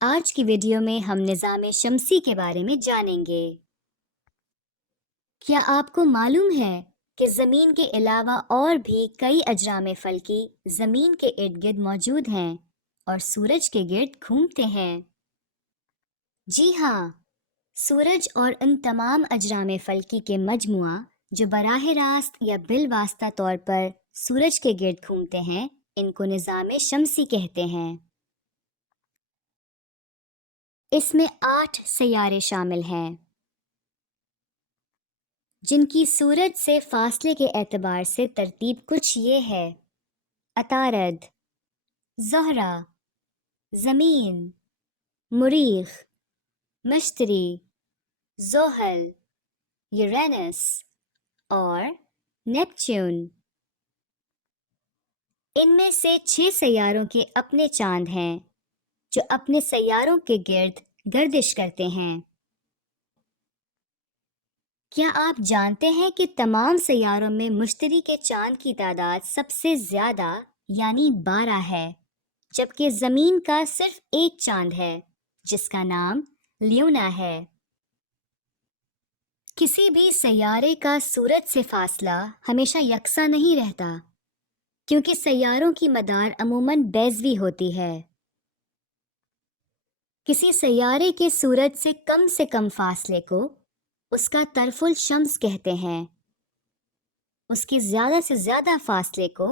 آج کی ویڈیو میں ہم نظام شمسی کے بارے میں جانیں گے۔ کیا آپ کو معلوم ہے کہ زمین کے علاوہ اور بھی کئی اجرام فلکی زمین کے ارد گرد موجود ہیں اور سورج کے گرد گھومتے ہیں؟ جی ہاں، سورج اور ان تمام اجرام فلکی کے مجموعہ جو براہ راست یا بالواسطہ طور پر سورج کے گرد گھومتے ہیں، ان کو نظام شمسی کہتے ہیں۔ اس میں 8 سیارے شامل ہیں، جن کی سورج سے فاصلے کے اعتبار سے ترتیب کچھ یہ ہے: عطارد، زہرہ، زمین، مریخ، مشتری، زحل، یورینس اور نیپچون۔ ان میں سے 6 سیاروں کے اپنے چاند ہیں جو اپنے سیاروں کے گرد گردش کرتے ہیں۔ کیا آپ جانتے ہیں کہ تمام سیاروں میں مشتری کے چاند کی تعداد سب سے زیادہ یعنی 12 ہے، جبکہ زمین کا صرف ایک چاند ہے جس کا نام لیونا ہے۔ کسی بھی سیارے کا سورج سے فاصلہ ہمیشہ یکساں نہیں رہتا، کیونکہ سیاروں کی مدار عموماً بیضوی ہوتی ہے۔ کسی سیارے کے سورج سے کم فاصلے کو اس کا طرف الشمس کہتے ہیں، اس کے زیادہ سے زیادہ فاصلے کو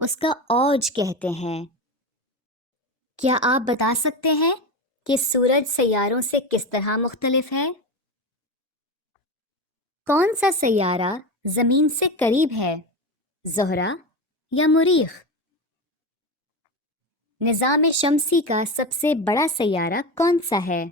اس کا اوج کہتے ہیں۔ کیا آپ بتا سکتے ہیں کہ سورج سیاروں سے کس طرح مختلف ہے؟ کون سا سیارہ زمین سے قریب ہے، زہرہ یا مریخ؟ نظام شمسی کا سب سے بڑا سیارہ کون سا ہے؟